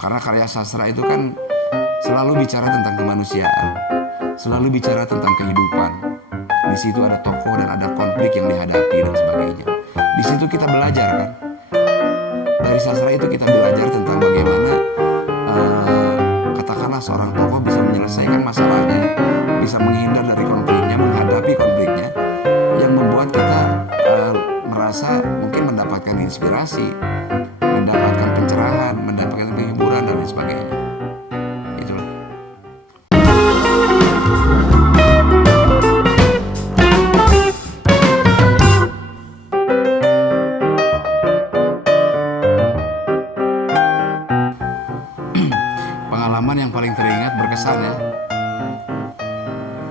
Karena karya sastra itu kan selalu bicara tentang kemanusiaan, selalu bicara tentang kehidupan. Di situ ada tokoh dan ada konflik yang dihadapi dan sebagainya. Di situ kita belajar kan. Dari sastra itu kita belajar tentang bagaimana katakanlah seorang tokoh bisa menyelesaikan masalahnya, bisa menghindar dari konfliknya, menghadapi konfliknya, yang membuat kita merasa mungkin mendapatkan inspirasi, mendapatkan pencerahan, mendapatkan penghiburan dan lain sebagainya. Itulah. Pengalaman yang paling teringat berkesan ya.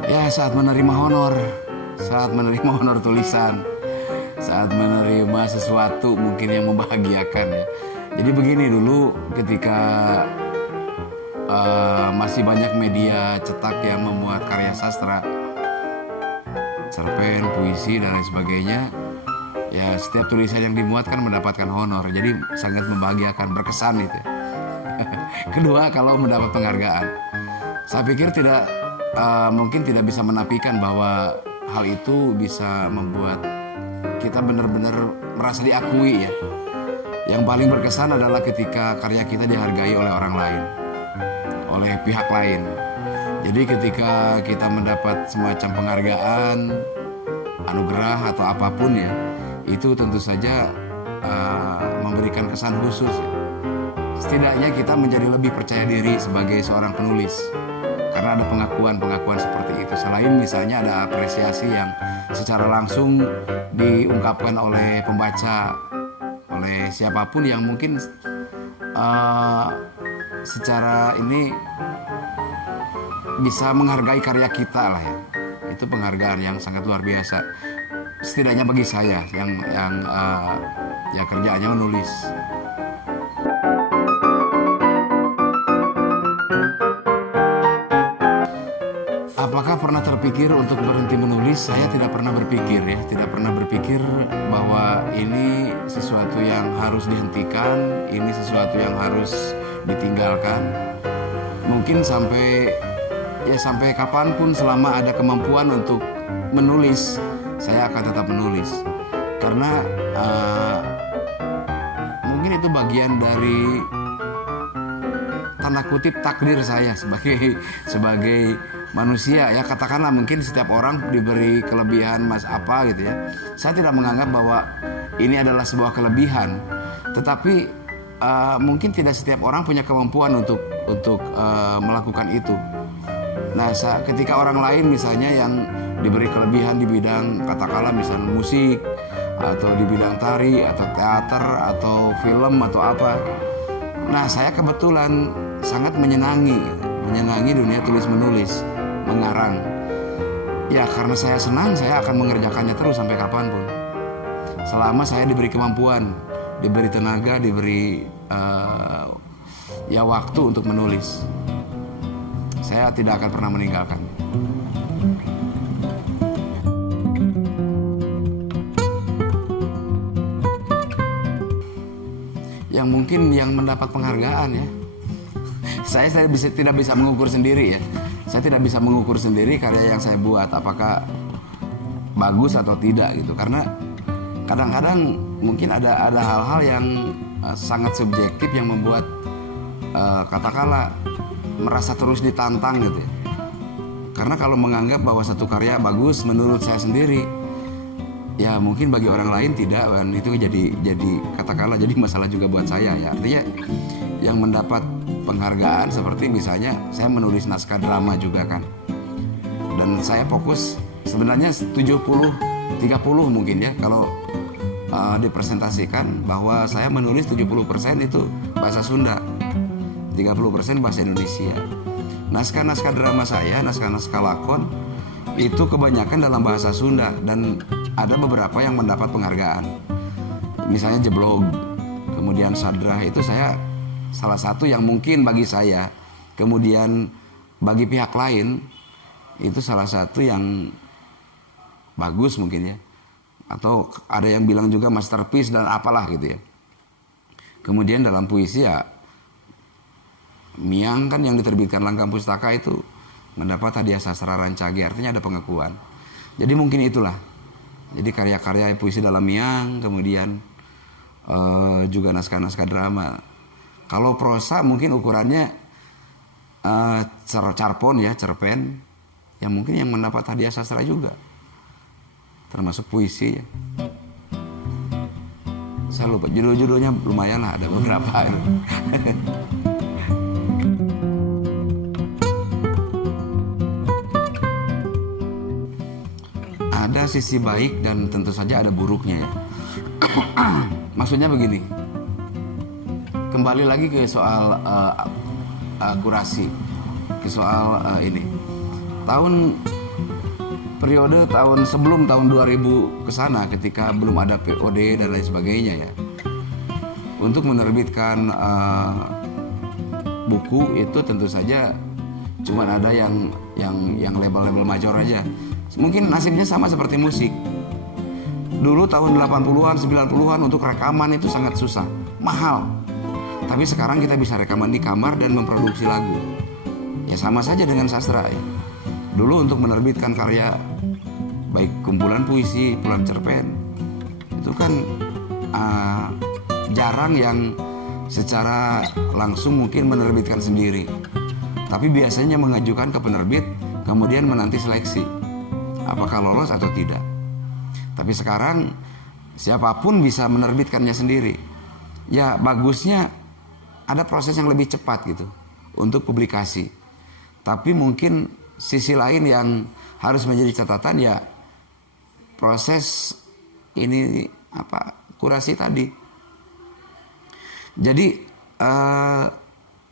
Ya saat menerima honor tulisan, saat menerima sesuatu mungkin yang membahagiakan ya. Jadi begini, dulu ketika masih banyak media cetak yang memuat karya sastra, cerpen, puisi dan lain sebagainya, ya setiap tulisan yang dimuat kan mendapatkan honor. Jadi sangat membahagiakan, berkesan itu. Kedua, kalau mendapat penghargaan, saya pikir mungkin tidak bisa menafikan bahwa hal itu bisa membuat kita benar-benar merasa diakui ya. Yang paling berkesan adalah ketika karya kita dihargai oleh orang lain, oleh pihak lain. Jadi ketika kita mendapat semacam penghargaan, anugerah atau apapun ya, itu tentu saja memberikan kesan khusus ya. Setidaknya kita menjadi lebih percaya diri sebagai seorang penulis karena ada pengakuan-pengakuan seperti itu. Selain misalnya ada apresiasi yang secara langsung diungkapkan oleh pembaca, oleh siapapun yang mungkin secara ini bisa menghargai karya kita lah ya. Itu penghargaan yang sangat luar biasa. Setidaknya bagi saya yang kerjaannya menulis. Apakah pernah terpikir untuk berhenti menulis? Saya tidak pernah berpikir ya, tidak pernah berpikir bahwa ini sesuatu yang harus dihentikan, ini sesuatu yang harus ditinggalkan. Mungkin sampai kapanpun selama ada kemampuan untuk menulis, saya akan tetap menulis. Karena mungkin itu bagian dari tanda kutip takdir saya sebagai manusia ya. Katakanlah mungkin setiap orang diberi kelebihan apa gitu ya. Saya tidak menganggap bahwa ini adalah sebuah kelebihan, tetapi mungkin tidak setiap orang punya kemampuan untuk melakukan itu. Nah, ketika orang lain misalnya yang diberi kelebihan di bidang katakanlah misalnya musik atau di bidang tari atau teater atau film atau apa, nah saya kebetulan sangat menyenangi dunia tulis menulis, mengarang. Ya karena saya senang, saya akan mengerjakannya terus sampai kapanpun. Selama saya diberi kemampuan, diberi tenaga, diberi waktu untuk menulis, saya tidak akan pernah meninggalkan. Yang mungkin yang mendapat penghargaan ya, saya tidak bisa mengukur sendiri ya. Saya tidak bisa mengukur sendiri karya yang saya buat apakah bagus atau tidak gitu. Karena kadang-kadang mungkin ada hal-hal yang sangat subjektif yang membuat katakanlah merasa terus ditantang gitu ya. Karena kalau menganggap bahwa satu karya bagus menurut saya sendiri, ya mungkin bagi orang lain tidak, dan itu jadi katakanlah jadi masalah juga buat saya ya. Artinya yang mendapat penghargaan seperti misalnya saya menulis naskah drama juga kan, dan saya fokus sebenarnya 70-30 mungkin ya kalau dipresentasikan, bahwa saya menulis 70% itu bahasa Sunda, 30% bahasa Indonesia. Naskah-naskah drama saya, naskah-naskah lakon itu kebanyakan dalam bahasa Sunda, dan ada beberapa yang mendapat penghargaan. Misalnya Jeblog, kemudian Sadrah, itu saya salah satu yang mungkin bagi saya, kemudian bagi pihak lain itu salah satu yang bagus mungkin ya, atau ada yang bilang juga masterpiece dan apalah gitu ya. Kemudian dalam puisi ya Miang kan yang diterbitkan Langgam Pustaka itu mendapat hadiah sastra Rancage, artinya ada pengakuan. Jadi mungkin itulah. Jadi karya-karya puisi dalam Miang, kemudian juga naskah-naskah drama. Kalau prosa mungkin ukurannya cerpen, yang mungkin yang mendapat hadiah sastra juga, termasuk puisi ya. Saya lupa judul-judulnya, lumayan lah, ada beberapa. Ada sisi baik dan tentu saja ada buruknya ya. Maksudnya begini, kembali lagi ke soal kurasi, ke soal ini. Periode tahun sebelum tahun 2000 ke sana, ketika belum ada POD dan lain sebagainya ya, untuk menerbitkan buku itu tentu saja cuma ada yang label-label major aja. Mungkin nasibnya sama seperti musik. Dulu tahun 80-an, 90-an untuk rekaman itu sangat susah, mahal. Tapi sekarang kita bisa rekaman di kamar dan memproduksi lagu. Ya sama saja dengan sastra ya. Dulu untuk menerbitkan karya, baik kumpulan puisi, kumpulan cerpen, itu kan jarang yang secara langsung mungkin menerbitkan sendiri. Tapi biasanya mengajukan ke penerbit, kemudian menanti seleksi, apakah lolos atau tidak. Tapi sekarang siapapun bisa menerbitkannya sendiri. Ya bagusnya ada proses yang lebih cepat gitu untuk publikasi. Tapi mungkin sisi lain yang harus menjadi catatan ya proses ini kurasi tadi. Jadi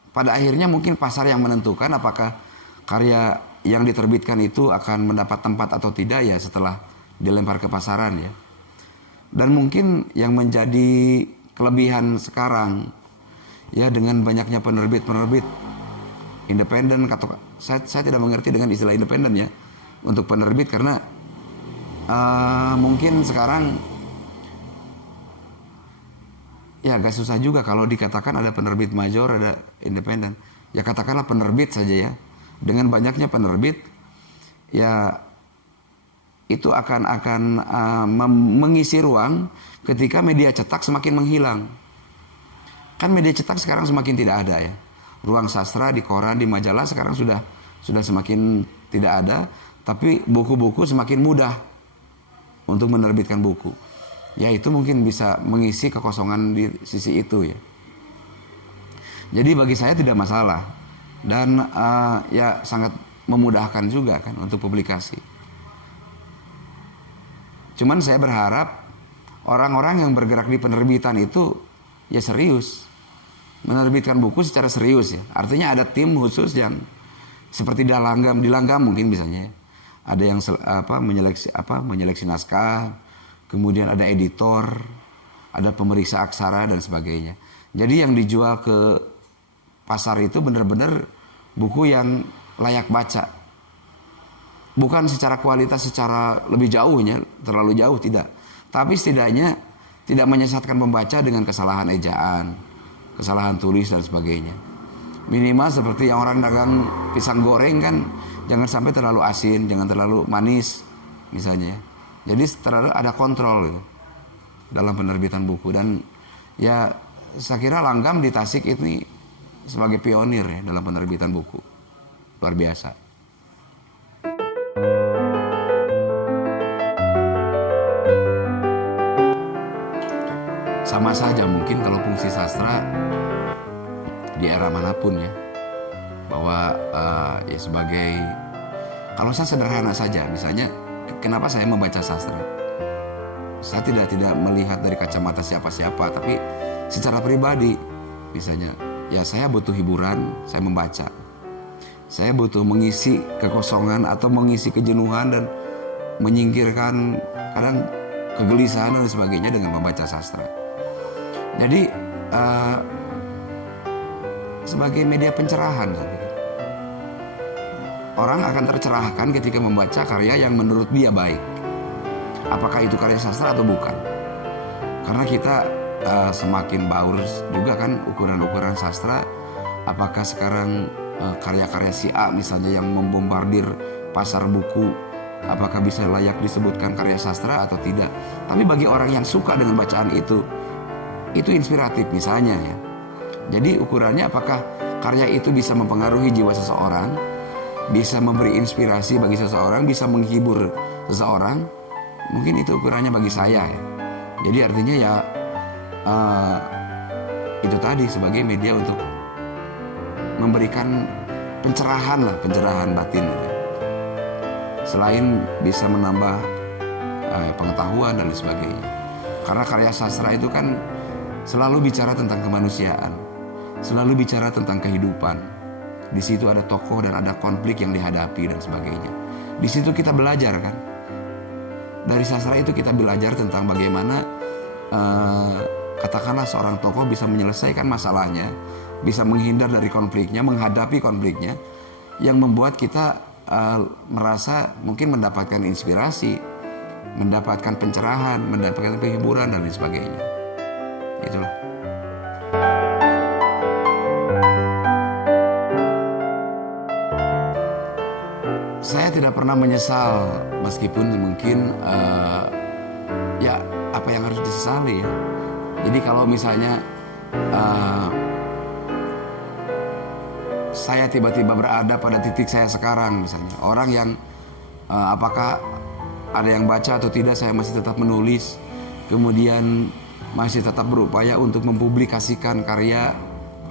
pada akhirnya mungkin pasar yang menentukan apakah karya yang diterbitkan itu akan mendapat tempat atau tidak ya setelah dilempar ke pasaran ya. Dan mungkin yang menjadi kelebihan sekarang ya dengan banyaknya penerbit independen, saya tidak mengerti dengan istilah independen ya untuk penerbit, karena mungkin sekarang ya agak susah juga kalau dikatakan ada penerbit major, ada independen. Ya katakanlah penerbit saja ya. Dengan banyaknya penerbit ya itu akan mengisi ruang ketika media cetak semakin menghilang. Kan media cetak sekarang semakin tidak ada ya. Ruang sastra di koran, di majalah sekarang sudah semakin tidak ada, tapi buku-buku semakin mudah untuk menerbitkan buku. Ya itu mungkin bisa mengisi kekosongan di sisi itu ya. Jadi bagi saya tidak masalah dan ya sangat memudahkan juga kan untuk publikasi. Cuman saya berharap orang-orang yang bergerak di penerbitan itu ya serius, menerbitkan buku secara serius ya. Artinya ada tim khusus yang seperti di Langgam mungkin misalnya ada yang menyeleksi naskah, kemudian ada editor, ada pemeriksa aksara dan sebagainya. Jadi yang dijual ke pasar itu benar-benar buku yang layak baca. Bukan secara kualitas, secara lebih jauhnya, terlalu jauh tidak. Tapi setidaknya tidak menyesatkan pembaca dengan kesalahan ejaan, kesalahan tulis dan sebagainya. Minimal seperti yang orang dagang pisang goreng kan, jangan sampai terlalu asin, jangan terlalu manis misalnya. Jadi terlalu ada kontrol gitu, dalam penerbitan buku. Dan ya saya kira Langgam di Tasik ini sebagai pionir ya dalam penerbitan buku. Luar biasa. Sama saja mungkin kalau fungsi sastra di era manapun ya, bahwa ya sebagai, kalau saya sederhana saja misalnya, kenapa saya membaca sastra? Saya tidak melihat dari kacamata siapa-siapa, tapi secara pribadi misalnya ya saya butuh hiburan, saya membaca. Saya butuh mengisi kekosongan atau mengisi kejenuhan dan menyingkirkan kadang kegelisahan dan sebagainya dengan membaca sastra. Jadi sebagai media pencerahan, orang akan tercerahkan ketika membaca karya yang menurut dia baik. Apakah itu karya sastra atau bukan? Karena kita semakin baur juga kan ukuran-ukuran sastra apakah sekarang karya-karya si A misalnya yang membombardir pasar buku, apakah bisa layak disebutkan karya sastra atau tidak. Tapi bagi orang yang suka dengan bacaan itu inspiratif misalnya ya. Jadi ukurannya apakah karya itu bisa mempengaruhi jiwa seseorang, bisa memberi inspirasi bagi seseorang, bisa menghibur seseorang. Mungkin itu ukurannya bagi saya ya. Jadi artinya ya itu tadi sebagai media untuk memberikan pencerahan batin gitu. Selain bisa menambah pengetahuan dan sebagainya. Karena karya sastra itu kan selalu bicara tentang kemanusiaan, selalu bicara tentang kehidupan. Di situ ada tokoh dan ada konflik yang dihadapi dan sebagainya. Di situ kita belajar kan. Dari sastra itu kita belajar tentang bagaimana katakanlah seorang tokoh bisa menyelesaikan masalahnya, bisa menghindar dari konfliknya, menghadapi konfliknya, yang membuat kita merasa mungkin mendapatkan inspirasi, mendapatkan pencerahan, mendapatkan kehiburan dan lain sebagainya. Itulah. Saya tidak pernah menyesal, meskipun mungkin ya apa yang harus disesali ya. Jadi kalau misalnya saya tiba-tiba berada pada titik saya sekarang misalnya, orang yang apakah ada yang baca atau tidak, saya masih tetap menulis, kemudian masih tetap berupaya untuk mempublikasikan karya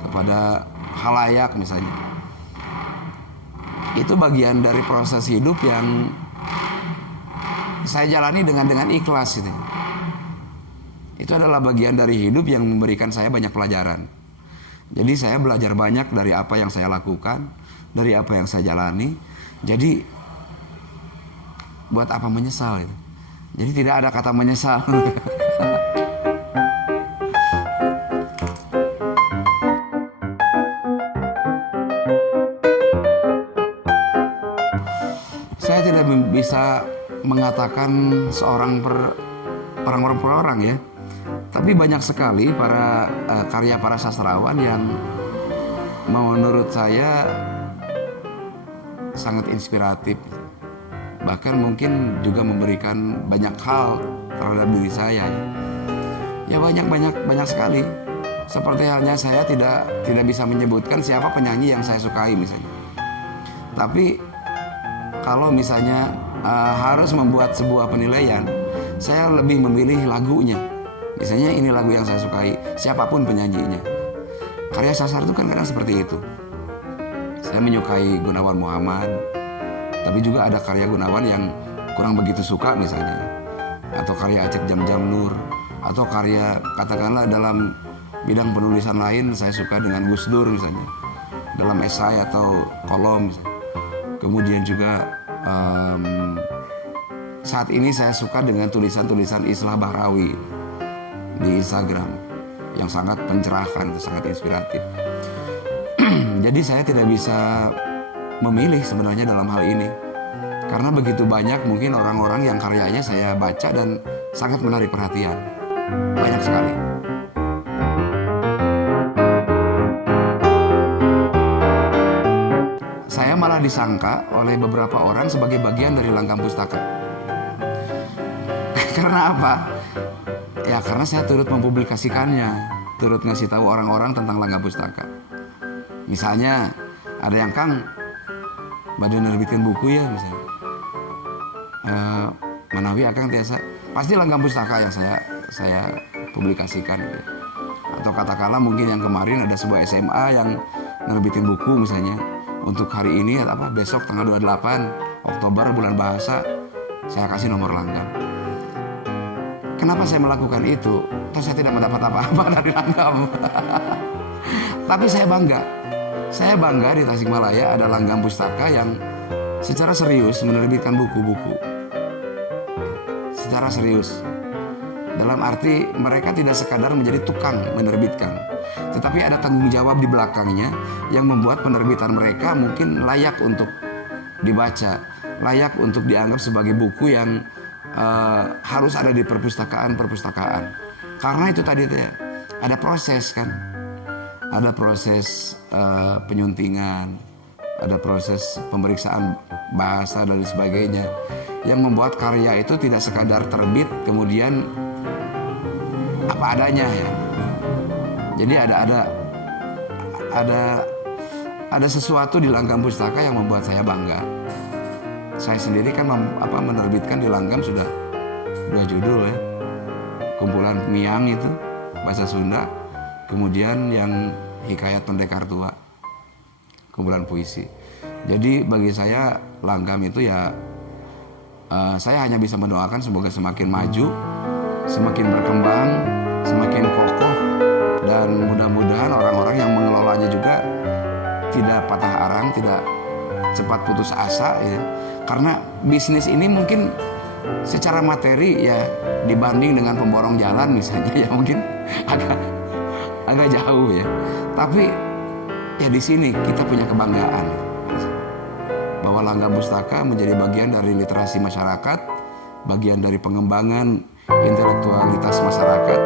kepada khalayak misalnya. Itu bagian dari proses hidup yang saya jalani dengan ikhlas gitu. Itu adalah bagian dari hidup yang memberikan saya banyak pelajaran. Jadi saya belajar banyak dari apa yang saya lakukan, dari apa yang saya jalani. Jadi buat apa menyesal gitu. Jadi tidak ada kata menyesal. Saya tidak bisa mengatakan seorang orang per orang ya. Tapi banyak sekali karya para sastrawan yang menurut saya sangat inspiratif. Bahkan mungkin juga memberikan banyak hal terhadap diri saya. Ya banyak sekali. Seperti halnya saya tidak bisa menyebutkan siapa penyanyi yang saya sukai misalnya. Tapi kalau misalnya harus membuat sebuah penilaian, saya lebih memilih lagunya. Misalnya ini lagu yang saya sukai, siapapun penyanyinya. Karya sastra itu kan kadang seperti itu. Saya menyukai Gunawan Muhammad, tapi juga ada karya Gunawan yang kurang begitu suka misalnya. Atau karya Acep Jam-Jam Nur, atau karya katakanlah dalam bidang penulisan lain saya suka dengan Gus Dur misalnya, dalam esai atau kolom misalnya. Kemudian juga saat ini saya suka dengan tulisan-tulisan Islah Bahrawi di Instagram yang sangat mencerahkan, sangat inspiratif. Jadi saya tidak bisa memilih sebenarnya dalam hal ini, karena begitu banyak mungkin orang-orang yang karyanya saya baca dan sangat menarik perhatian, banyak sekali. Saya malah disangka oleh beberapa orang sebagai bagian dari Langgam Pustaka. Karena apa? Ya karena saya turut mempublikasikannya, turut ngasih tahu orang-orang tentang Langgam Pustaka. Misalnya ada yang Kang, badan nerbitin buku ya misalnya. Manawi Akang tiasa, pasti Langgam Pustaka yang saya publikasikan gitu. Atau katakanlah mungkin yang kemarin ada sebuah SMA yang nerbitin buku misalnya. Untuk hari ini atau besok tanggal 28 Oktober bulan bahasa, saya kasih nomor Langgam. Kenapa saya melakukan itu? Toh saya tidak mendapat apa-apa dari Langgam. Tapi saya bangga. Saya bangga di Tasikmalaya ada Langgam Pustaka yang secara serius menerbitkan buku-buku. Secara serius. Dalam arti mereka tidak sekadar menjadi tukang menerbitkan, tetapi ada tanggung jawab di belakangnya yang membuat penerbitan mereka mungkin layak untuk dibaca, layak untuk dianggap sebagai buku yang harus ada di perpustakaan. Karena itu tadi ada proses kan, ada proses penyuntingan, ada proses pemeriksaan bahasa dan sebagainya, yang membuat karya itu tidak sekadar terbit kemudian apa adanya ya. Jadi ada sesuatu di Langgam Pustaka yang membuat saya bangga. Saya sendiri kan menerbitkan di Langgam sudah 2 judul ya. Kumpulan Miang itu bahasa Sunda, kemudian yang Hikayat Pendekar Tua, kumpulan puisi. Jadi bagi saya Langgam itu ya, saya hanya bisa mendoakan semoga semakin maju, semakin berkembang, semakin kokoh, dan mudah-mudahan orang-orang yang mengelolanya juga tidak patah arang, tidak cepat putus asa ya. Karena bisnis ini mungkin secara materi ya dibanding dengan pemborong jalan misalnya ya mungkin agak jauh ya. Tapi ya di sini kita punya kebanggaan bahwa Langgam Pustaka menjadi bagian dari literasi masyarakat, bagian dari pengembangan intelektualitas masyarakat,